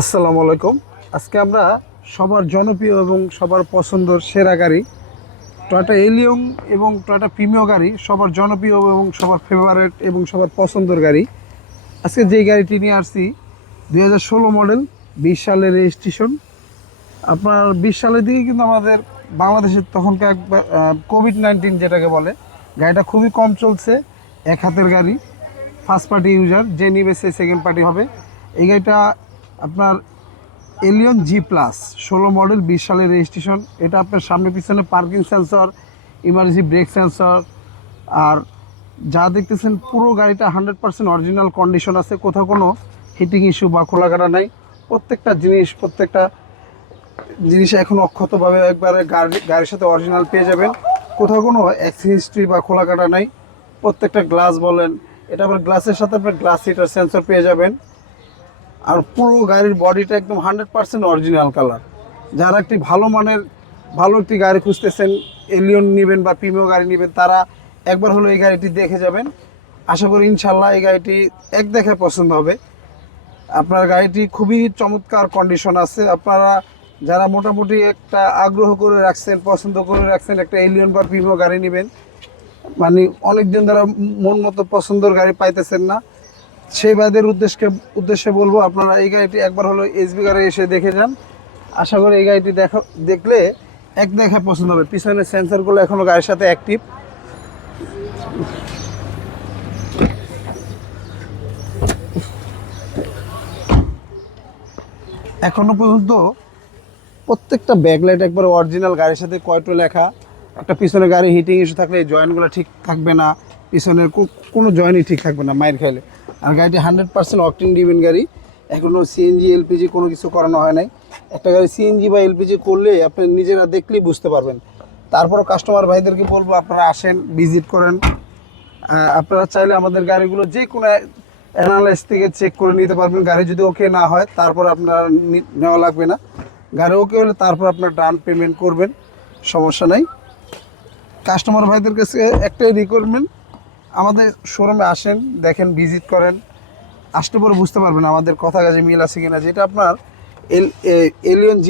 আসসালামু আলাইকুম। আজকে আমরা সবার জনপ্রিয় এবং সবার পছন্দের সেরা গাড়ি টয়োটা এলিয়ন এবং টয়োটা প্রিমিও গাড়ি সবার জনপ্রিয় এবং সবার ফেভারিট এবং সবার পছন্দের গাড়ি। আজকে যে গাড়িটি নিয়ে আসছি 2016 মডেল, 20 সালের রেজিস্ট্রেশন। আপনার 20 সালের দিকে কিন্তু আমাদের বাংলাদেশের তখনকার একবার কোভিড-19 যেটাকে বলে, গাড়িটা খুবই কম চলছে। এক হাতের গাড়ি, ফার্স্ট পার্টি ইউজার, যে নিবে সে সেকেন্ড পার্টি হবে। এই গাড়িটা আপনার এলিয়ন G+ 16 মডেল, 20 সালের রেজিস্ট্রেশন। এটা আপনার সামনে পিছনে parking sensor, emergency brake sensor, আর যা দেখতেছেন পুরো গাড়িটা 100% অরিজিনাল কন্ডিশন আছে। কোথাও কোনো হিটিং ইস্যু বা খোলাকাটা নাই। প্রত্যেকটা জিনিস এখন অক্ষতভাবে একবারে গাড়ির সাথে অরিজিনাল পেয়ে যাবেন। কোথাও কোনো অ্যাক্সিডেন্ট হিস্ট্রি বা খোলাকাটা নাই। প্রত্যেকটা গ্লাস বলেন, এটা আবার গ্লাসের সাথে আপনার গ্লাস হিটার সেন্সর পেয়ে যাবেন। আর পুরো গাড়ির বডিটা একদম 100% অরিজিনাল কালার। যারা একটি ভালো একটি গাড়ি খুঁজতেছেন, এলিয়ন নেবেন বা প্রিমিও গাড়ি নেবেন, তারা একবার হলো এই গাড়িটি দেখে যাবেন। আশা করি ইনশাল্লাহ এই গাড়িটি এক দেখে পছন্দ হবে। আপনার গাড়িটি খুবই চমৎকার কন্ডিশন আছে। আপনারা যারা মোটামুটি একটা আগ্রহ করে রাখছেন, পছন্দ করে রাখছেন একটা এলিয়ন বা প্রিমিও গাড়ি নেবেন, মানে অনেক দিন ধরে মন মতো পছন্দের গাড়ি পাইতেছেন না, সেই ভাইদের উদ্দেশ্যে বলবো আপনারা এই গাড়িটি একবার হলো এসবি গাড়ি এসে দেখে যান। আশা করি এই গাড়িটি দেখলে এক দেখে পছন্দ হবে। পিছনের সেন্সরগুলো এখনও গাড়ির সাথে অ্যাক্টিভ। এখনো পর্যন্ত প্রত্যেকটা ব্যাকলাইট একবার অরিজিনাল, গাড়ির সাথে কয়টো লেখা। একটা পিছনে গাড়ি হিটিং ইস্যু থাকলে এই জয়েন্টগুলো ঠিক থাকবে না, পিছনের কোনো জয়েন্টই ঠিক থাকবে না, মাইর খাইলে। আর গাড়িটি 100% অকটেন ডিভেন গাড়ি। এখনও সিএনজি এলপিজি কোনো কিছু করানো হয় নাই। একটা গাড়ি সিএনজি বা এলপিজি করলে আপনি নিজেরা দেখলেই বুঝতে পারবেন। তারপরও কাস্টমার ভাইদেরকে বলবো আপনারা আসেন, ভিজিট করেন। আপনারা চাইলে আমাদের গাড়িগুলো যে কোনো অ্যানালাইজ থেকে চেক করে নিতে পারবেন। গাড়ি যদি ওকে না হয় তারপর আপনার নেওয়া লাগবে না। গাড়ি ওকে হলে তারপর আপনার ডাউন পেমেন্ট করবেন, সমস্যা নাই। কাস্টমার ভাইদের কাছে একটাই রিকোয়ারমেন্ট, আমাদের শোরুমে আসেন, দেখেন, ভিজিট করেন। আসতে পরে বুঝতে পারবেন আমাদের কথা কাজে মিল আছে কিনা। যেটা আপনার এলিয়ন G+,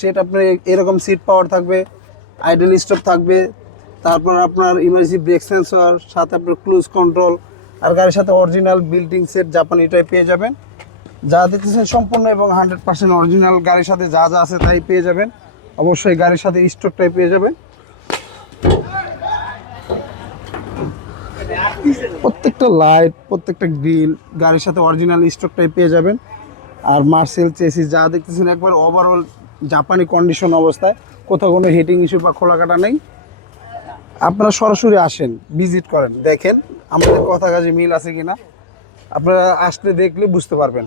সেটা আপনার এরকম সিট পাওয়ার থাকবে, আইডল স্টপ থাকবে, তারপর আপনার ইমার্জেন্সি ব্রেক সেন্সর, সাথে আপনার ক্রুজ কন্ট্রোল, আর গাড়ির সাথে অরিজিনাল বিল্ডিং সেট জাপানি টাইপ পেয়ে যাবেন। যা দেখতেছেন সম্পূর্ণ এবং 100% অরিজিনাল, গাড়ির সাথে যা যা আছে তাই পেয়ে যাবেন। অবশ্যই গাড়ির সাথে স্টকটাই পেয়ে যাবেন। প্রত্যেকটা লাইট, প্রত্যেকটা গ্রিল গাড়ির সাথে অরিজিনাল স্টকটাই পেয়ে যাবেন। আর মার্সেল চেসিস যা দেখতেছেন একবার ওভারঅল জাপানি কন্ডিশন অবস্থায়, কোথাও কোনো হিটিং ইস্যু বা খোলাকাটা নেই। আপনারা সরাসরি আসেন, ভিজিট করেন, দেখেন আমাদের কথা কাজে মিল আছে কিনা। আপনারা আসলে দেখলে বুঝতে পারবেন।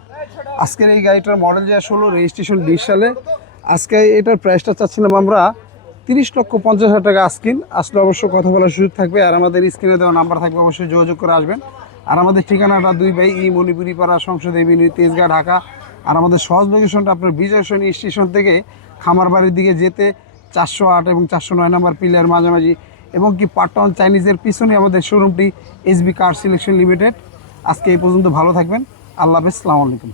আজকের এই গাড়িটার মডেল যা 16, রেজিস্ট্রেশন 20 সালে। আজকে এটার প্রাইসটা চাচ্ছিলাম আমরা 30,50,000 টাকা আস্কিন। আসলে অবশ্যই কথা বলার সুযোগ থাকবে। আর আমাদের স্ক্রিনে দেওয়া নাম্বার থাকবে, অবশ্যই যোগাযোগ করে আসবেন। আর আমাদের ঠিকানাটা 2 বাই ই মণিপুরি পাড়া, সংসদ এভিনিউ, তেজগাঁ, ঢাকা। আর আমাদের সহজ লোকেশনটা আপনার বিজয় সরণি স্টেশন থেকে খামারবাড়ির দিকে যেতে 408 এবং 409 নাম্বার পিলার মাঝামাঝি, এবং কি পাটটাউন চাইনিজের পিছনে আমাদের শোরুমটি এসবি কার সিলেকশন লিমিটেড। আজকে এই পর্যন্ত, ভালো থাকবেন। আল্লাহ হাফেজ, আসসালামু আলাইকুম।